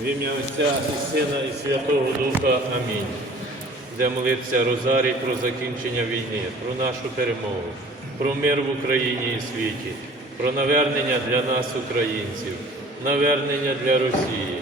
В ім'я Отця і Сина, і Святого Духа. Амінь. Де молиться Розарій про закінчення війни, про нашу перемогу, про мир в Україні і світі, про навернення для нас, українців, навернення для Росії,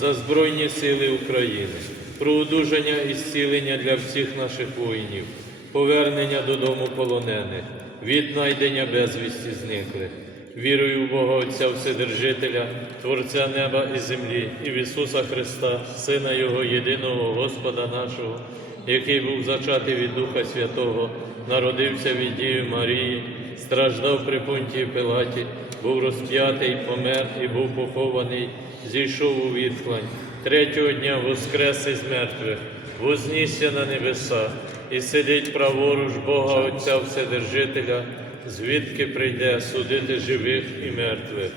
за Збройні сили України, про одужання і зцілення для всіх наших воїнів, повернення додому полонених, віднайдення безвісті зниклих. Вірую в Бога Отця Вседержителя, Творця неба і землі, і в Ісуса Христа, Сина Його єдиного Господа нашого, який був зачатий від Духа Святого, народився від Діви Марії, страждав при понтії Пилаті, був розп'ятий, помер і був похований, зійшов у відхлань. Третього дня воскрес із мертвих, вознісся на небеса і сидить праворуч Бога Отця Вседержителя, звідки прийде судити живих і мертвих.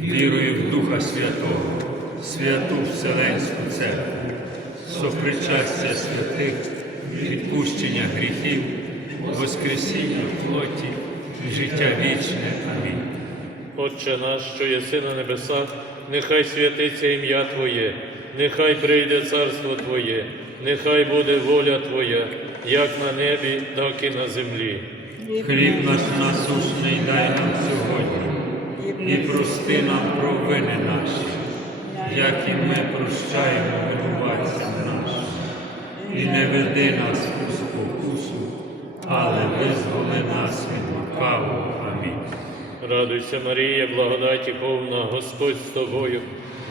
Вірую в Духа Святого, святу Вселенську Церкву, сопричастя святих, відпущення гріхів, Воскресіння в плоті, життя вічне. Амінь. Отче наш, що єси на небесах, нехай святиться ім'я Твоє, нехай прийде царство Твоє, нехай буде воля Твоя, як на небі, так і на землі. Хліб наш насущний дай нам сьогодні, і прости нам провини наші, як і ми прощаємо винуватцям нашим. І не веди нас у спокусу, але визволи нас від лукавого. Амінь. Радуйся, Марія, благодаті повна, Господь з тобою,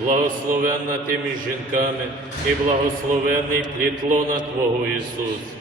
благословенна ти між жінками, і благословенний плід лона Твого Ісус.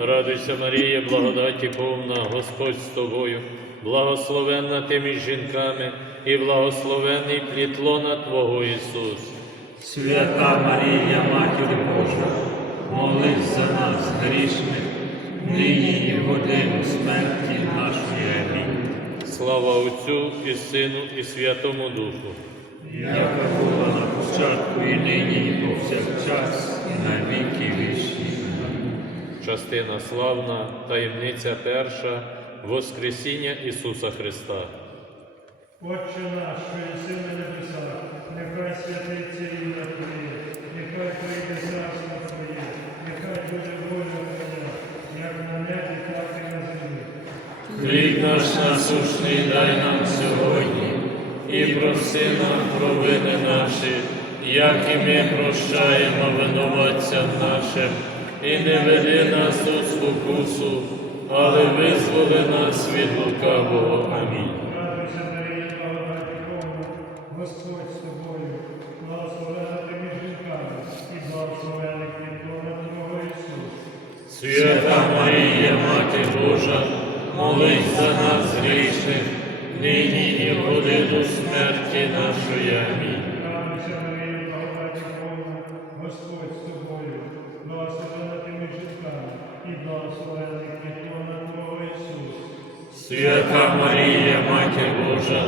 Радуйся, Марія, благодаті повна, Господь з тобою, благословенна ти між жінками, і благословенний плід лона Твого Ісус. Свята Марія, Матір Божа, молись за нас грішних, нині і в годину смерті нашої. Амінь. Слава Отцю і Сину, і Святому Духу. яка була на початку і нині, і повсякчас, і на віки вічні. Частина славна, таємниця перша, Воскресіння Ісуса Христа. Отче наш, що єси на небесах, нехай святиться ім'я Твоє, нехай прийде царство Твоє, нехай буде воля Твоя, як на небі, так і на землі. Хліб наш насущний дай нам сьогодні, і прости нам провини наші, як і ми прощаємо винуватцям нашим, і не веди нас у спокусу, але визволи нас від лукавого. Амінь. Господь з тобою, благословена ти між жінками, і благословений плітлона Твого Ісус. Свята Марія, Мати Божа, молись за нас грішних, нині і в годину смерті нашої. Амінь. Марія, Матір Божа,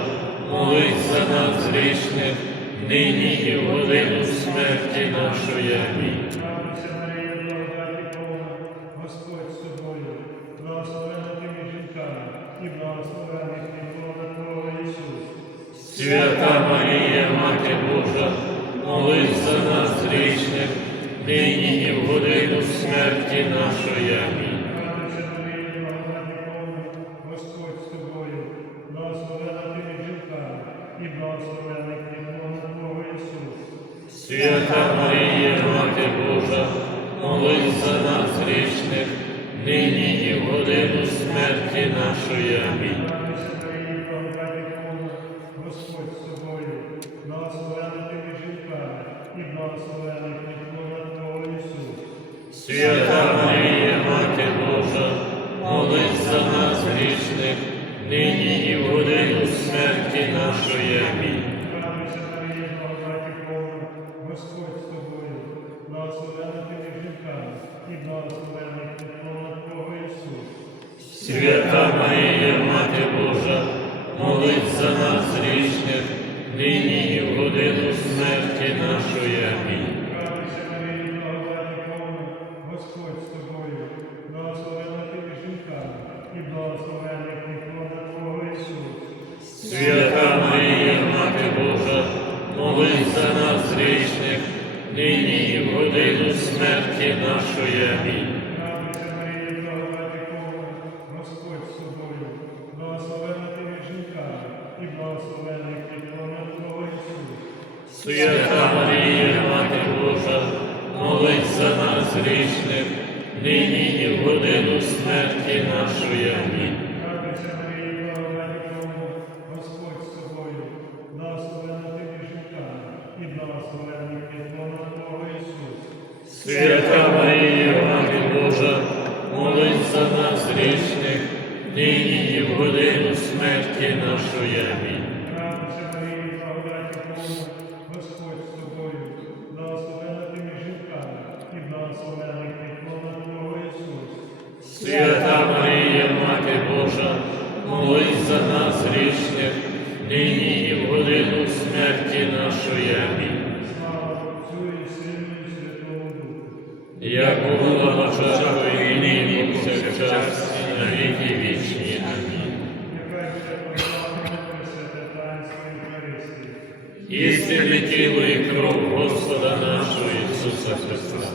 молись за нас грішних, нині і в годину смерті нашої. Амінь. Господь з тобою, благословена ти між жінками, і благословений плітлона Твого Ісус. Свята Марія, Матір Божа, молись за нас грішних, нині і в годину смерті нашої. Амінь. Нашої. Амінь. Свята Марія, Мати Божа, молись за нас грішних, нині і в годину смерті нашої. Амінь. Свята Марія, Мати Божа, молись за нас грішних, нині і в годину смерті нашої. Господа нашого Ісуса Христа.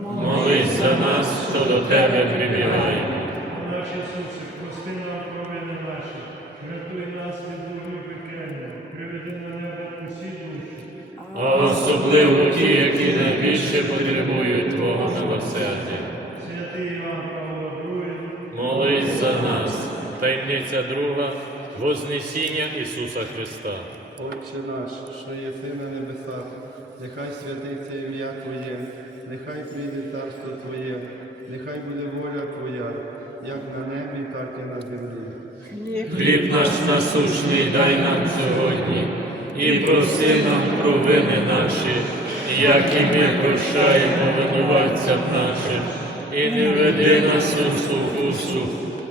Молись за нас, хто до Тебе прибігає. О наш Ісусе, прости наші, врятуй нас від дурних пекельних, приведи на небо усі душі. а особливо ті, які найбільше потребують Твого милосердя. Святий Іван Павло II, Молись за нас. Таємниця друга Вознесіння Ісуса Христа. Отче наш, що єси на небесах, нехай святиться ім'я Твоє, нехай прийде царство Твоє, нехай буде воля Твоя, як на небі, так і на землі. Хліб наш насущний дай нам сьогодні, і проси нам провини наші, як і ми прощаємо винуватцям нашим, і не веди нас у спокусу,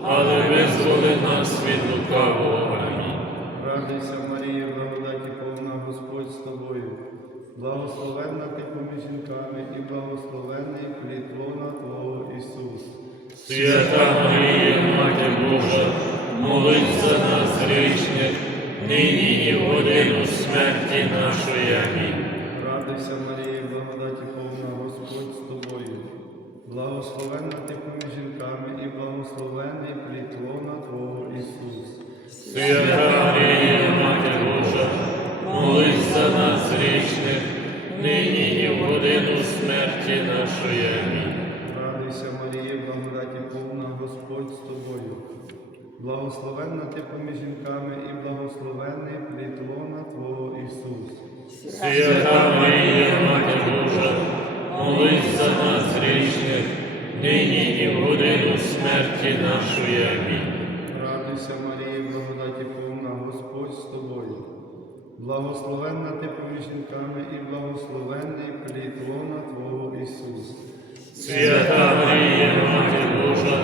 але визволи нас від лукавого. Амінь. Радуйся, Марія, благословенна ти поміж жінками і благословенний плід лона Твого Ісус. Свята Марія, Мати Божа, молись за нас грішних, нині і в годину смерті нашої. Амінь. Благословенна ти поміж жінками і благословенний плід лона Твого Ісус. Свята Марія, Мати Божа, молись за нас грішних, нині і в годину смерті нашої. Амінь. Радуйся, Марія, благодаті повна Господь з тобою. Благословенна ти поміж жінками і благословенний плід лона Твого Ісус. Свята Марія, Мати Божа,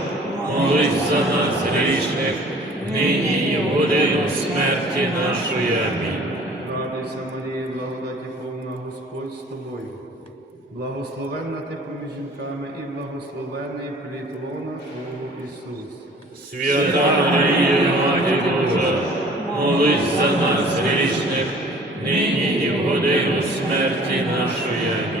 молись за нас грішних, нині і в годину смерті нашої. Амінь. Радуйся, Марія, благодаті повна Господь з тобою. Благословенна ти поміж жінками і благословенний плід лона Твого Ісус. Свята Марія, Мати Божа, молись за нас грішних, нині і в годину смерті нашої. Амінь.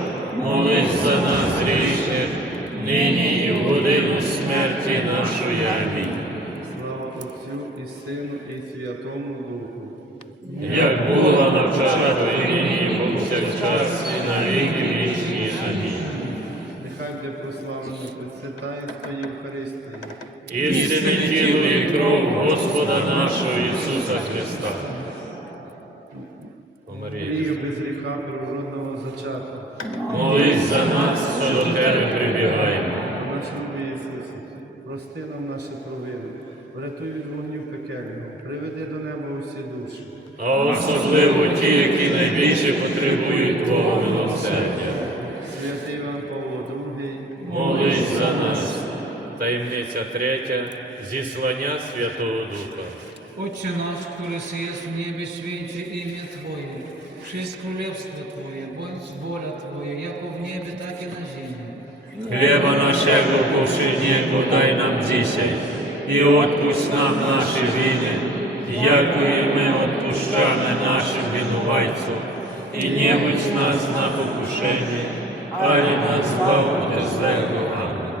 молись за нас грішних, нині і в годину смерті нашої. Амінь. Слава Отцю і Сину, і Святому Духу. Як було на початку, і нині, і повсякчас, і на віки вічні. Амінь. Нехай буде прославлено Пресвятає Твоє Євхаристія. Істинне тіло і кров Господа нашого Ісуса Христа. Наші провини, врятуй від вогнів пекельного, приведи до неба усі душі. а особливо ті, які найбільше потребують Твого милосердя. Святий Іван Павло II, Молись за нас. Таємниця третя зіслання Святого Духа. Отче наш, который сиес в небе, свечи имя Твое, шесть королевство Твое, будь воля Твоя, яко в небе, так и на земле. Хлеба нашего повшеднего дай нам dzisiaj nam nasze winy, jako i my odpuszczamy naszym winowajcom. I nie budź nas na pokuszenie, ale nas zbaw ode złego. Amen.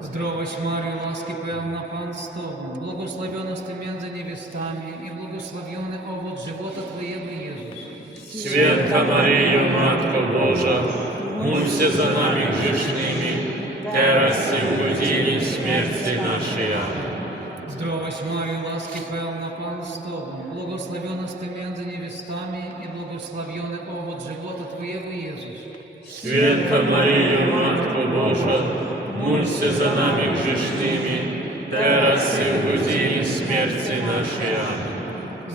Zdrowaś Мария, ласки певна Пан с Тобой, благословенность Ты между невестами, и благословенный овод живота Твоего, Иисус. Święta Maryjo, Matko Boża, módl za nami grzesznymi, teraz w godzinie śmierci naszej. Amen. Zdrowaś Мария, ласки певна Пан с Тобой, благословенность Ты между невестами, и благословенный овод живота Твоего, Иисус. Maryjo, Matko Boża, módl się za nami grzesznymi, teraz i w godzinie śmierci naszej. Amen.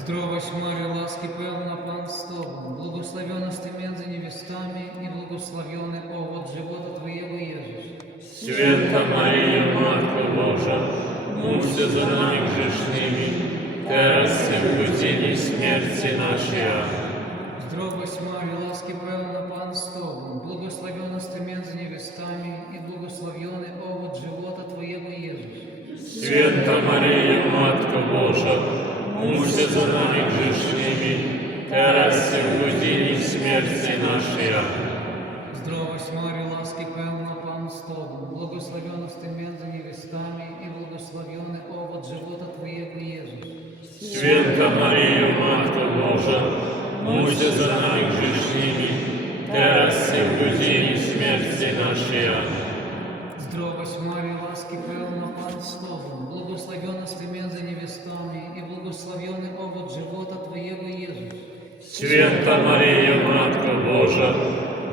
Здраво Мария, ласки пелна, Пан с Тобом, благословенна ты между невестами, и благословенный повод живота Твоего Иисус. Света Мария, Матка Божа, муся за нами грешными, teraz и в године смерти нашей. Здраво Мария, ласки пелна, Пан с Тобом, благословенна ты между невестами, и благословенный повод живота Твоего Иисус. Света Мария, Матка Божа, się za nami grzesznymi, teraz w godzinie śmierci naszej. Amen. Здравась, Мария, ласки певна Пан с Тобой, благословенность Ты между невестами, и благословенный овод живота Твоего, Иисус. Maryjo, Matko Boża, módl się za nami grzesznymi, teraz i w godzinie śmierci naszej. Amen. Здравась, Мария, ласки певна Пан с Тобой, благословенность Ты между невестами, и благословенный овод живота Твоего, Иисус. Święta Maryjo, Matko Boża,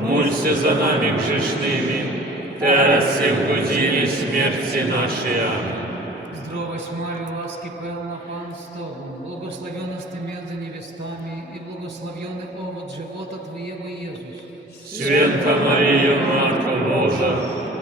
módl się za nami grzesznymi, teraz i w godzinie śmierci naszej. Amen. Здравась, Мария, ласки певна Пан с Тобой, благословенность Ты между невестами, и благословенный овод живота Твоего, Иисус. Święta Maryjo, Matko Boża,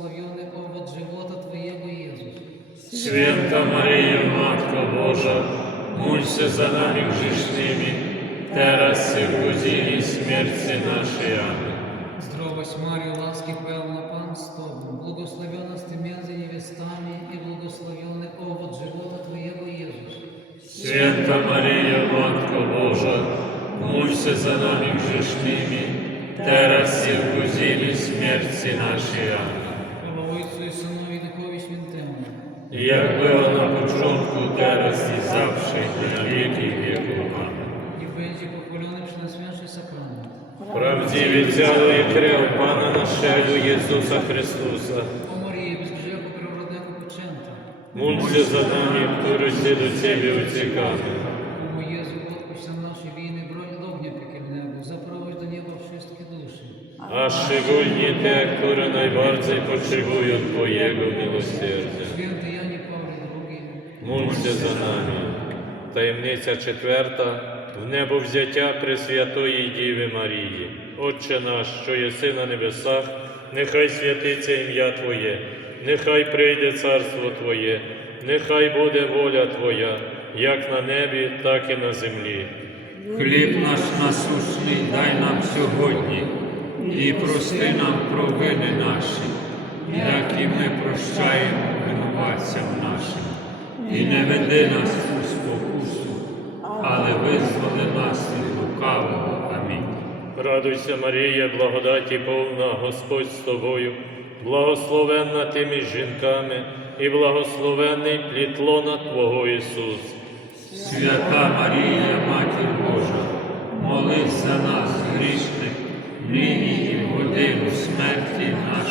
невестами, и благословенный овод живота Твоего, Иисус. Święta Maryjo, Matko Boża, módl się za nami grzesznymi, teraz i w godzinie śmierci naszej. Amen. Здравась, Мария, ласки певна Пан с Тобой, благословенность Ты между невестами, и благословенный овод живота Твоего, Иисус. Święta Maryjo, Matko Boża, módlcie za nami grzesznymi, teraz i w godzinę śmierci naszej. I zawsze, i na wieki wieków. Amen. І похвалений Пренесвятший сакрамент. Правдиві взяло і крев Пана нашого Ісуса Хриstusa. О Марії, без гріху первородного почента. Módl za nami, którzy do Ciebie uciekamy. О Єзу, Отпусти наші війни, бронь запровадь до неба duszy. A szczególnie te, które najbardziej potrzebują Twojego miłosierdzia. Módlcie za nami. Таємниця четверта. В небо взяття Пресвятої Діви Марії. Отче наш, що єси на небесах, нехай святиться ім'я Твоє, нехай прийде царство Твоє, нехай буде воля Твоя, як на небі, так і на землі. Хліб наш насущний дай нам сьогодні і прости нам провини наші, як і ми прощаємо винуватцям нашим. І не веди нас у спокусу, але визволи нас від лукавого. Амінь. Радуйся, Марія, благодаті повна, Господь з тобою, благословенна ти між жінками, і благословенний плід лона Твого Ісус. Свята Марія, Матір Божа, молись за нас, грішних, нині і в годину смерті нашої.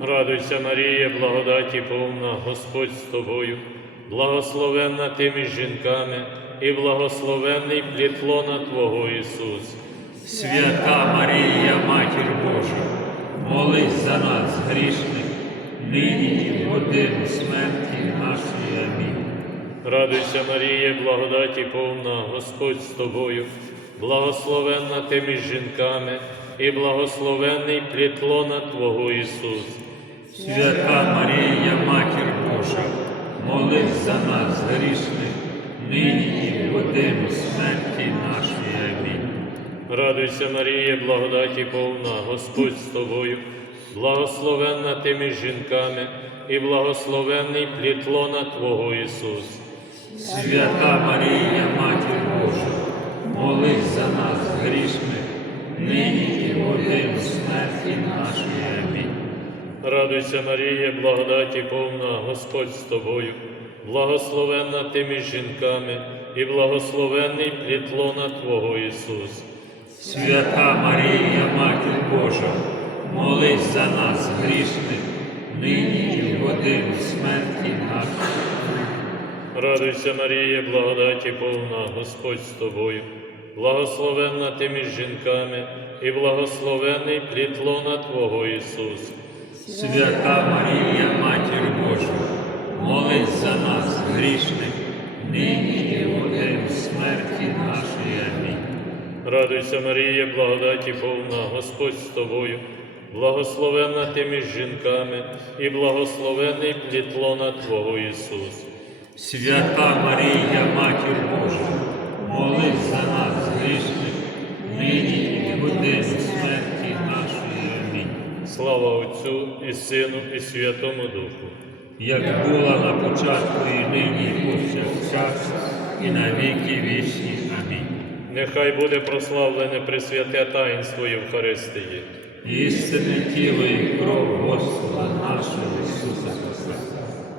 Радуйся, Марія, благодаті повна, Господь з тобою, благословенна ти між жінками, і благословенний плід лона Твого Ісус. Свята Марія, Матір Божа, молись за нас, грішних, нині і в годину смерті нашої. Амінь. Радуйся, Марія, благодаті повна, Господь з тобою, благословенна ти між жінками, і благословенний плід лона Твого Ісус. Свята Марія, Матір Божа, молись за нас, грішних, нині і в годину смерті нашої. Амінь. Радуйся, Марія, благодаті повна, Господь з тобою, благословенна ти між жінками, і благословенний плід лона Твого Ісус. Свята Марія, Матір Божа, молись за нас, грішних, нині і в годину смерті нашої. Радуйся, Марія, благодаті повна, Господь з тобою, благословенна ти між жінками, і благословенний плід лона Твого Ісус. Свята Марія, Матір Божа, молись за нас, грішних, нині і в годину смерті нашої. Радуйся, Марія, благодаті повна, Господь з тобою, благословенна ти між жінками, і благословенний плід лона Твого Ісус. Свята Марія, Матір Божа, молись за нас, грішних, нині і в годину смерті нашої. Амінь. Радуйся, Марія, благодаті повна, Господь з тобою, благословенна ти між жінками, і благословенний плід лона Твого Ісус. Свята Марія, Матір Божа, молись за нас, грішних, нині і в годину. Слава Отцю і Сину, і Святому Духу. Як була на початку і нині, і повсякчас, і на віки вічні. Амінь. Нехай буде прославлене Пресвяте таїнство Євхаристії. Істинне тіло і кров Господа нашого Ісуса Христа.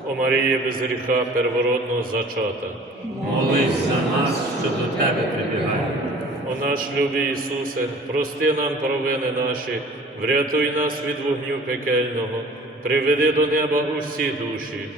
О Марія без гріха первородного зачата. Молись за нас, що до Тебе прибігаємо. О наш любий Ісусе, прости нам провини наші, врятуй нас від вогню пекельного, приведи до неба усі душі.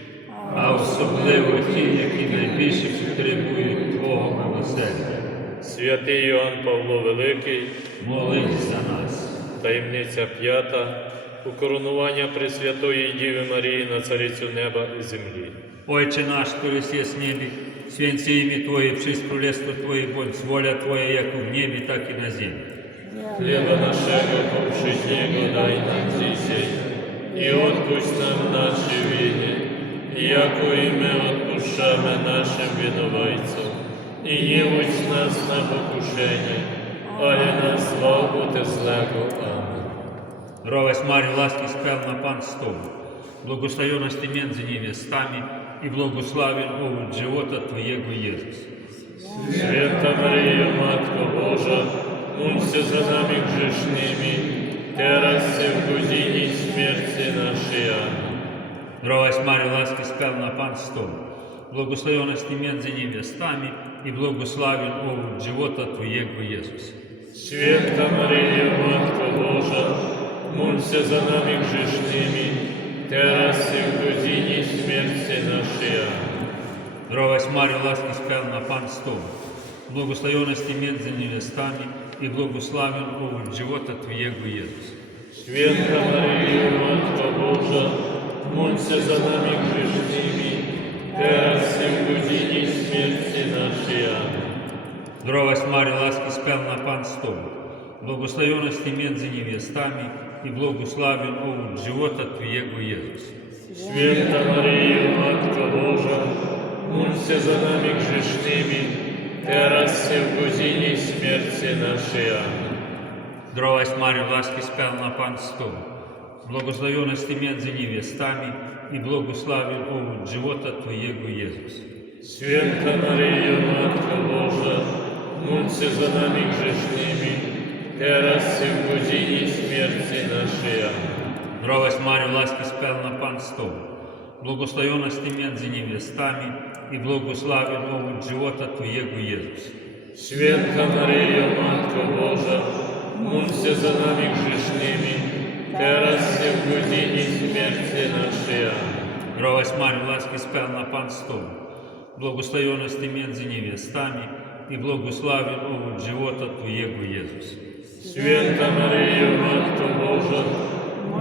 а особливо ті, які найбільше потребують Твого милосердя. Святий Йоанн Павло Великий, Молись за нас. таємниця п'ята, укоронування Пресвятої Діви Марії на царицю неба і землі. Отче наш, который есть с небе, святится имя Твое, пшесть королевство Твое, будь воля Твоя, як в небе, так и на земле. Хлеба нашего повшеднего дай нам dzisiaj i odpuść nam nasze winy, jako i my odpuszczamy naszym winowajcom. I nie wódź nas na pokuszenie, ale nas zbaw od złego. Amen. Ровась Мария, ласки спелна Пан с Тобой, благословенности между невестами и благословен овод живота Твоего, Иисус. Święta Maryjo, Matko Boża, módl za nami grzesznymi, teraz i w godzinie śmierci naszej. Amen. Ровась Мария, ласки спелна Пан с Тобой, благословенности между невестами и благословен овод живота Твоего, Иисус. Święta Maryjo, Matko Boża, módl się za nami grzesznymi, teraz i w godzinie śmierci naszej. Amen. Ровась Мария, ласки спелна Пан с Тобой, благословенности между невестами и благословен овод живота Твоего, Иисус. Święta Maryjo, Matko Boża, módl się za nami grzesznymi, teraz i w godzinie śmierci naszej. Amen. Здравость Мария, ласки спелна Пан с Тобой, благословенности между невестами и благословен овод живота Твоего, Иисус. Święta Maryjo, Matko Boża, módl się za nami grzesznymi, teraz i w godzinie śmierci naszej. Amen. Здравость Мария, ласки спелна Пан с Тобой, благословенности между невестами и благословен овод живота Твоего, Иисус. Święta Maryjo, Matko Boża, módl się za nami grzesznymi, teraz i w godzinie śmierci naszej. Amen. Здравость Мария, ласки спелна Пан с Тобой, благословенности между невестами и благословен овод живота Твоего, Иисус. Święta Maryjo, Matko Boża, módl się za nami grzesznymi, teraz i w godzinie śmierci naszej. Amen. Здравость Мария, ласки спелна Пан с Тобой, благословенности между невестами и благословен овод живота Твоего, Иисус. Święta Maryjo, Matko Boża,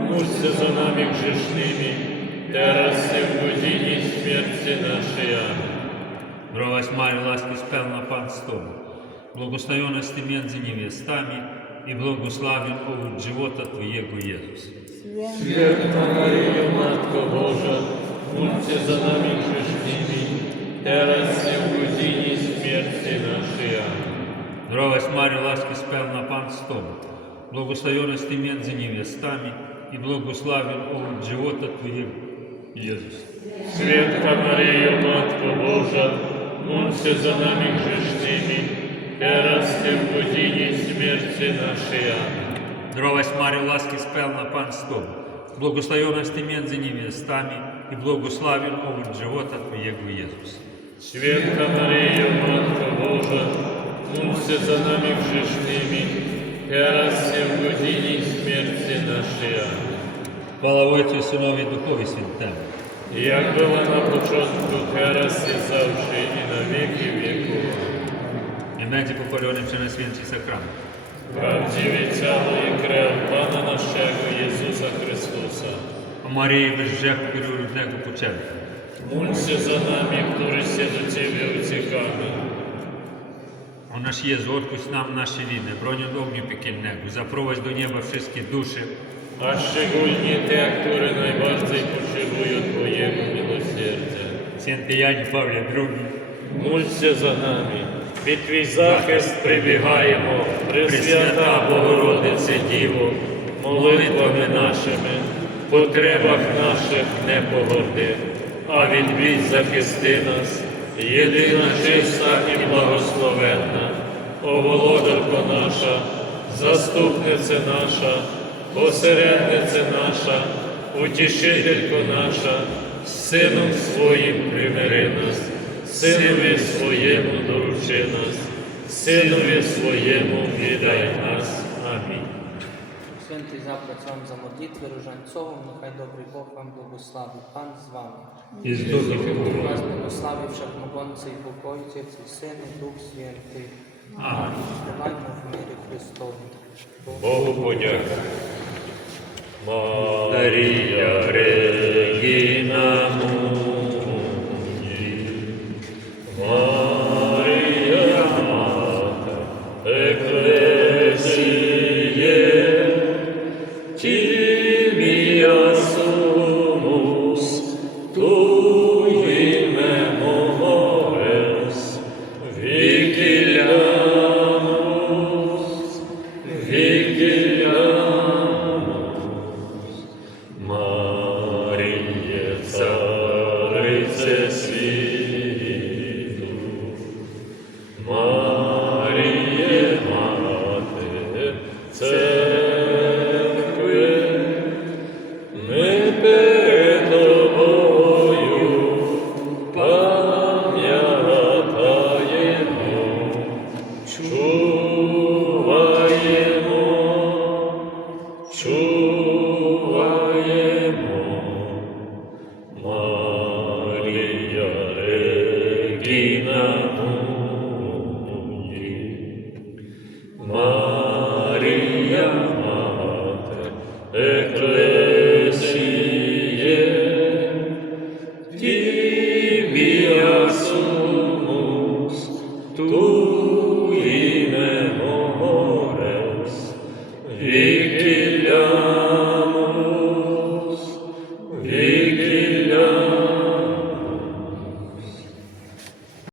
módl się za nami grzesznymi, teraz i w godzinie śmierci naszej. Amen. Здравость Мария, ласки спелна Пан с Тобой, благословенности между невестами и благословен овод живота Твоего, Иисус. Święta Maryjo, Matko Boża, módl się za nami grzesznymi, teraz i w godzinie śmierci naszej. Amen. Здравость Мария, ласки спелна Пан с Тобой, благословенности между невестами и благословен овод живота Твоего, Иисус. Święta Maryjo, Matko Boża, módl się za nami grzesznymi, teraz i w godzinie śmierci naszej. Amen. Здравость Мария, ласки спелна Пан с Тобой, благословенности между невестами и благословен овод живота Твоего, Иисус. Święta Maryjo, Matko Boża, módl się za nami grzesznymi, teraz i w godzinie śmierci naszej. Amen. Хвала Отцю, і Синові, і Духові Святому. Jak była na początku, teraz jest zawsze i na wieki wieków. І będzie pochwalony przez Najświętszy Sakrament. Prawdziwie ciało i krew Pana naszego Jezusa Chrystusa. O Марії без греху первородnego poczętku. Módl się za nami, którzy się do Ciebie uciekamy. O nasz Jezu, odpuść nam nasze winy, broń od ogniu piekielnego, zaprowadź do nieba A szczególnie te, które najbardziej potrzebują Twojego miłosierdzia. Święty Jan Павле II, się za nami. Під твій захист прибігаємо, Пресвята Богородице Діво, молитвами нашими, в потребах наших не погорди, а від бід захисти нас, єдина чиста і благословенна, о володарко наша, заступниця наша, посередниця наша, утішителько наша, Сином Своїм примири нас, Синові своєму доручи нас, Синові своєму віддай нас. Амінь. Святий заклад вам за молитви рожанцовим, нехай добрий Бог вам благословить. Пан з вами. І з духом Вас благословив всякомогонця і покойця, і Син, і Дух Святий. Амінь. Триваймо в мирі Христові. Богу подяка. Марія Регіна